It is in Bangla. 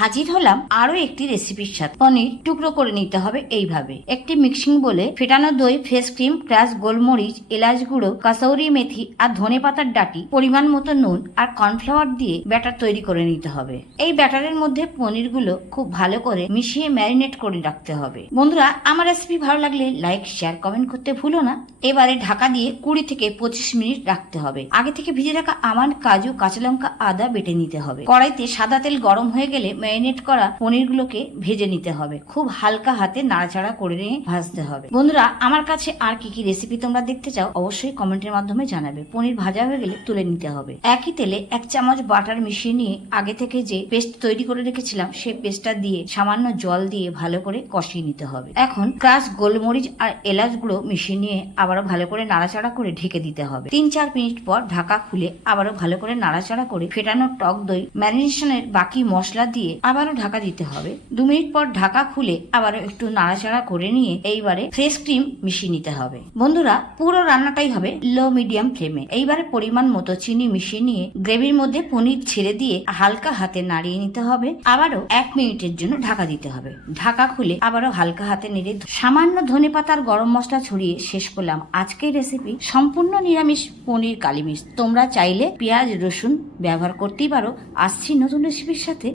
হাজির হলাম আরও একটি রেসিপির সাথে। পনির টুকরো করে নিতে হবে এইভাবে। একটি মিক্সিং বলে ফেটানো দই ফ্রেশ ক্রিম ক্রাশ গোলমরিচ, এলাচ গুঁড়ো, কাসৌরি মেথি আর ধনে পাতার ডাটি, পরিমাণ মতো নুন আর কর্নফ্লাওয়ার দিয়ে ব্যাটার তৈরি করে নিতে হবে। এই ব্যাটারের মধ্যে পনিরগুলো খুব ভালো করে মিশিয়ে ম্যারিনেট করে রাখতে হবে। বন্ধুরা, আমার রেসিপি ভালো লাগলে লাইক শেয়ার কমেন্ট করতে ভুলো না। এবারে ঢাকা দিয়ে কুড়ি থেকে পঁচিশ মিনিট রাখতে হবে। আগে থেকে ভিজে রাখা আমার কাজু, কাঁচা লঙ্কা, আদা বেটে নিতে হবে। কড়াইতে সাদা তেল গরম হয়ে গেলে ম্যারিনেট করা পনিরগুলোকে ভেজে নিতে হবে। খুব হালকা হাতে নাড়াচাড়া করে নিয়ে ভাজতে হবে। বন্ধুরা, আমার কাছে আর কি কি রেসিপি তোমরা দেখতে চাও অবশ্যই কমেন্টের মাধ্যমে জানাবে। পনির ভাজা হয়ে গেলে তুলে নিতে হবে। একই তেলে এক চামচ বাটার মিশিয়ে নিয়ে আগে থেকে যে পেস্ট তৈরি করে রেখেছিলাম, সেই পেস্টটা দিয়ে সামান্য জল দিয়ে ভালো করে কষিয়ে নিতে হবে। এখন ক্রাশ গোলমরিচ আর এলাচ গুঁড়ো মিশিয়ে নিয়ে আবারও ভালো করে নাড়াচাড়া করে ঢেকে দিতে হবে। তিন চার মিনিট পর ঢাকা খুলে আবারও ভালো করে নাড়াচাড়া করে ফেটানো টক দই ম্যারিনেশনের বাকি মশলা দিয়ে আবারও ঢাকা দিতে হবে। দু মিনিট পর ঢাকা খুলে আবারও একটু নাড়াচাড়া করে নিয়ে এইবারে ফ্রেশ ক্রিম মিশিয়ে নিতে হবে। বন্ধুরা, পুরো রান্নাটাই হবে লো মিডিয়াম ফ্লেমে। এইবারে পরিমাণ মতো চিনি মিশিয়ে নিয়ে গ্রেভির মধ্যে পনির ছেড়ে দিয়ে হালকা হাতে নাড়িয়ে নিতে হবে। আবারও এক মিনিটের জন্য ঢাকা দিতে হবে। ঢাকা খুলে আবারও হালকা হাতে নেড়ে সামান্য ধনে পাতার গরম মশলা ছড়িয়ে শেষ করলাম আজকের রেসিপি সম্পূর্ণ নিরামিষ পনির কালিমিষ তোমরা চাইলে পেঁয়াজ, রসুন ব্যবহার করতেই পারো। আসছি নতুন রেসিপির সাথে।